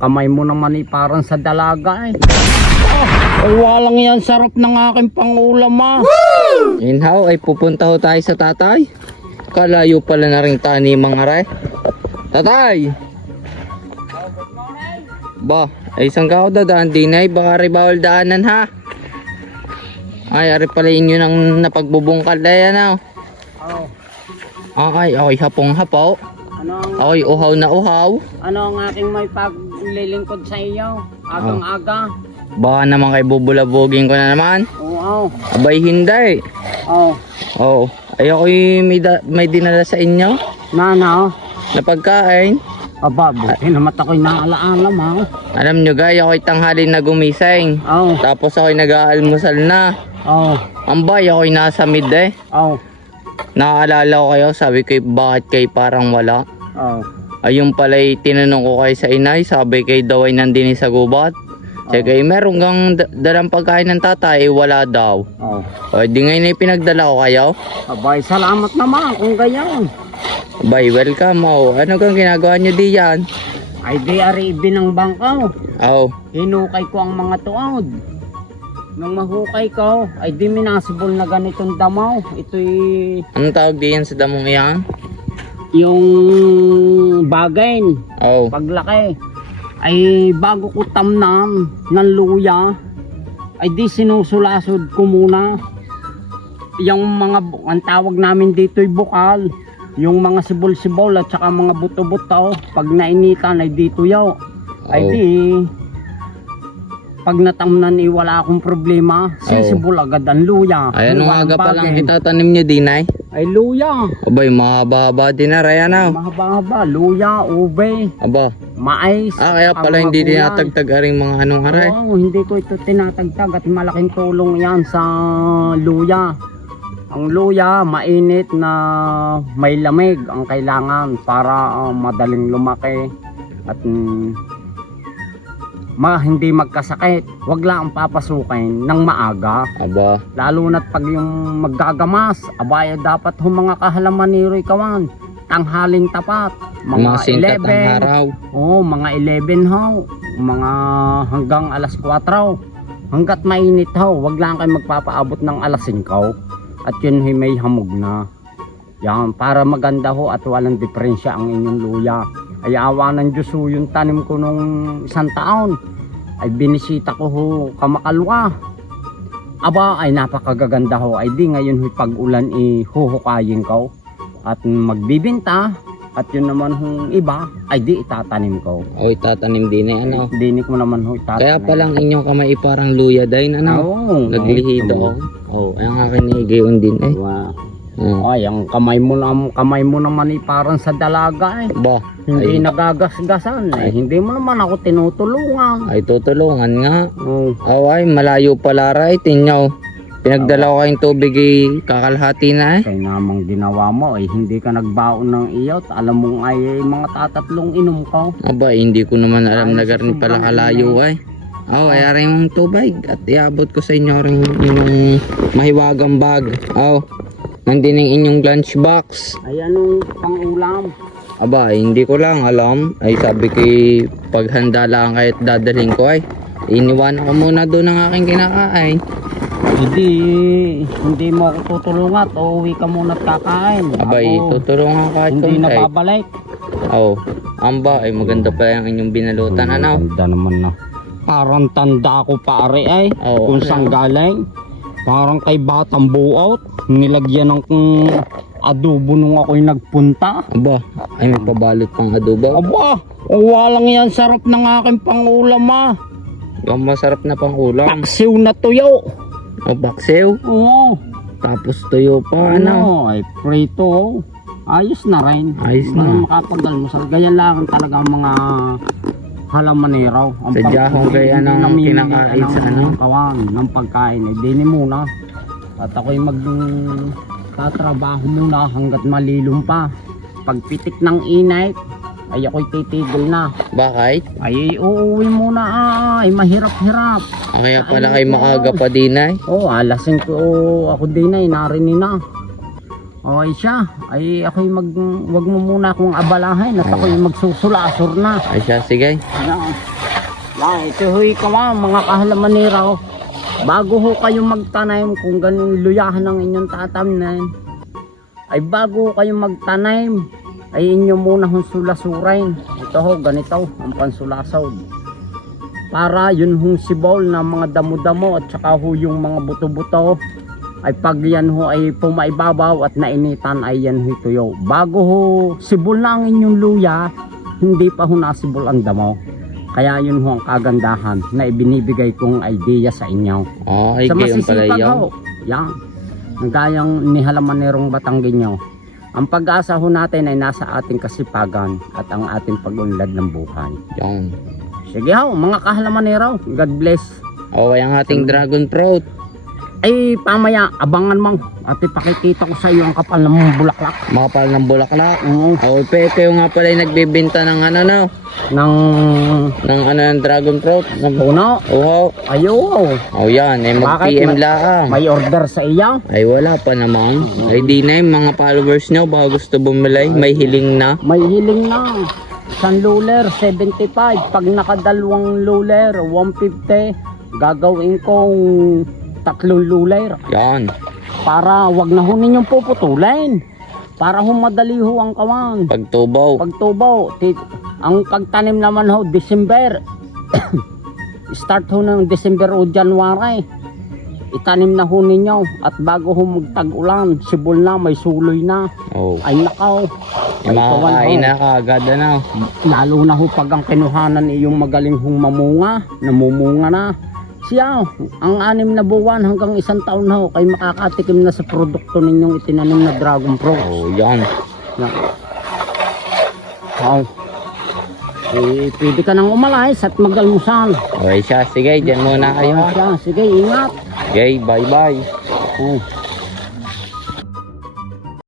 Kamay mo naman eh, parang sa dalaga eh. Oh, walang yan, sarap ng aking pangulam ah. Inhaw ay pupunta ho tayo sa tatay. Kalayo pala na rin tani mga ray. Tatay! Ba, ay isang kao dadaan din ay baka rin bawal daanan ha. Ay, ari pala inyo nang napagbubungkal na yan ah. Oh, Ay, ako'y hapong hapaw. ano ang, Ako'y uhaw na uhaw. ano ang aking may paglilingkod sa iyo? Agang aga. Baka naman kay bubulabugin ko na naman. Oo, Abay, hindi. oh, Oo. Ay, ako'y may, da- may dinala sa inyo nana, oh. na pagkain. Aba, buti naman ako'y naalaala mo. Alam nyo guys, ako'y tanghali na gumising. Oh, Tapos ako'y nag-aalmusal na. oh, Ang bay, ako'y nasa mid eh. oh, Naaalala ko kayo, sabi ko, bakit kayo parang wala? oh. Ayun pala'y tinanong ko kayo sa inay, sabi kayo daw ay nandini sa gubat. Sabi kayo, meron kang da- dalang pagkain ng tatay, eh, wala daw. Oh. O, di ngayon ay pinagdala ko kayo. Abay, salamat naman kung ganyan. Bay, welcome. Oh. Ano kang ginagawa nyo di yan? Ay di ari ibinang bangkaw. Oh, Hinukay ko ang mga tuod. Nung mahukay ko, ay di minasibol na ganitong damaw. Ito'y anong tawag di yan sa damong iyan? Yung bagain, Oh, paglaki. Ay bago ko tamnam ng luya, ay di sinusulasod ko muna. Yung mga, ang tawag namin dito'y bukal. Yung mga sibol-sibol at saka mga buto-buto, pag nainitan ay dito yaw. Ay Oh. di, pag natamnan eh, wala akong problema. Sisibol agad ang luya. ay anong Walang aga pa lang bagay. itatanim nyo din ay? Luya. Abay, mahaba-haba din na ray, ano? Mahaba-haba. Luya, ube, Aba, mais. ah, kaya ang pala mga hindi gulay. dinatagtag aring mga anong aray. Oo, hindi ko ito tinatagtag at malaking tulong yan sa luya. Ang luya, mainit na may lamig ang kailangan para ah, madaling lumaki at mm, ma hindi magkasakit. Huwag lang papasukin ng maaga. Aba, Lalo na't pag yung maggagamas, abaya dapat hum mga kahalaman ni Roy Kawan. Tanghaling tapat. mga Mga singkat ang 11. araw. Oo, mga 11 ho. Mga hanggang alas 4 ho. Hanggat mainit ho, wag lang kayo magpapaabot ng alas 5. At yun ay may hamog na. Yan, para maganda ho at walang diferensya ang inyong luya. Ay awa ng Diyos ho, yung tanim ko nung isang taon. Ay binisita ko ho kamakalwa. Aba, ay napakagaganda ho. Ay di ngayon ho pag-ulan ihuhukayin ko. At magbibinta. At yun naman hong iba, ay di itatanim ko. O, itatanim din eh, ano? Dinik mo naman ho itatanim. Kaya palang inyong kamay parang luya din, ano? Oo. Naglihido oo. Oh, ang akin ni gayon din eh. Wow. Oh. Ay, ang kamay mo na, kamay mo naman ay parang sa dalaga eh. Ba, Hindi ay, nagagasgasan eh. Hindi mo naman ako tinutulungan. ay tutulungan nga. Oh, Oh, ay, malayo pala ray, tinyaw. Pinagdala ko kayong tubig eh, kakalhati na eh. kaya namang ginawa mo eh. Hindi ka nagbaon ng iyot. Alam mong ay mga tatatlong inom ko. Aba, eh, hindi ko naman alam Ay, na garin pala kalayo ay. Oh, ay aray mong tubig at iabot ko sa inyo rin yung mahiwagang bag. Oh, nandun yung inyong lunch box. Ay anong pang-ulam? Aba, hindi ko lang alam. Ay sabi ko eh, paghanda lang kahit dadalhin ko ay. Iniwan ko muna doon ang aking kinakain. Hindi, hindi mo ako tutulungan uuwi ka muna at kakain. Abay, Ako, tutulungan ko kahit hindi na konti. babalik. Oh, amba, ay maganda pa yung inyong binalutan, ano? Ganda naman na. Parang tanda ako pare ay. Oo, kung ano? saan galing. Parang kay Batang Buout. Nilagyan ng mm, adobo nung ako'y nagpunta. Aba, ay may pabalot pang adobo. Aba, walang yan sarap ng aking pangulam ah. Yung masarap na pang ulam. Paksiw na tuyo. O baksew. Oo. Tapos tuyo pa, ano? Ano, ay prito. oh. Ayos na rin. Ayos na. makapagalmusal. Ganyan lang talaga ang mga halamaniraw. Ang Sadya pag- kung kaya hindi nang namimili kinakain ng sa ano? Kawan, ng pagkain. Eh, dini muna. At ako'y mag tatrabaho muna hanggat malilum pa. Pagpitik ng init, ay ako'y titigil na. Bakit? Ay uuwi muna ay mahirap-hirap. Ah, kaya pala kay maaga pa din ay. Oh, alasin ko ako din ay narinig na. Okay siya. Ay ako'y mag wag mo muna akong abalahin at ako'y magsusulasor na. Ay siya, sige. Yan. Yan, ito huy ka mga kahalaman ni Raw. Bago ho kayo magtanim kung ganun luyahan ang inyong tatamnan, ay bago ho kayo magtanim, ay inyo muna hong sulasurain. Ito ho, ganito, ang pansulasod. Para yun hong sibol na mga damo-damo at saka ho yung mga buto-buto ay pag yan ho ay pumaibabaw at nainitan ay yan ho tuyo. Bago ho sibol na ang inyong luya, hindi pa ho nasibol ang damo. Kaya yun ho ang kagandahan na ibinibigay kong idea sa inyo. Oh, ay sa masisipag ho, yan. Ang gayang ni Halamanerong Batanggenyo. Ang pag-asa ho natin ay nasa ating kasipagan at ang ating pag-unlad ng buhay. Yan. Sige ho, mga kahalamanero, God bless. Oh, ang ating dragon fruit. Ay, pamaya, abangan mang at ipakikita ko sa iyo ang kapal ng mga bulaklak. Makapal ng bulaklak. Oo, Oh, pe, kayo nga pala yung nagbibenta ng ano na, ng ng ano ng dragon fruit. Ng, puno. oh, Ayo, oh, yan, ay Bakit? mag-PM Ma- laang. may order sa iyo. Ay wala pa naman. Ay di na yung mga followers nyo baka gusto bumili. May hiling na. May hiling na. Isang luler, 75. Pag nakadalawang luler, 150. Gagawin kong tatlong luler. Yan. Para wag na ho ninyong puputulin. Para ho madali ho ang kawan. Pagtubaw. Pagtubaw, ang pagtanim naman ho, December. Start ho ng December o January. Itanim na ho ninyo at bago ho magtag-ulan, sibol na, may suloy na. Oh. Ay nakaw. Yung makakain na kaagad ano. Lalo na ho pag ang kinuhanan iyong magaling hong mamunga, namumunga na. Siya, ang anim na buwan hanggang isang taon na ho, kay makakatikim na sa produkto ninyong itinanim na dragon fruit. Oh, yan. Yan. Oh. Eh, pwede ka nang umalayas at mag-almusal. Okay siya. Sige, dyan muna kayo. Oh, siya. Sige, ingat. Okay, bye-bye. Oh.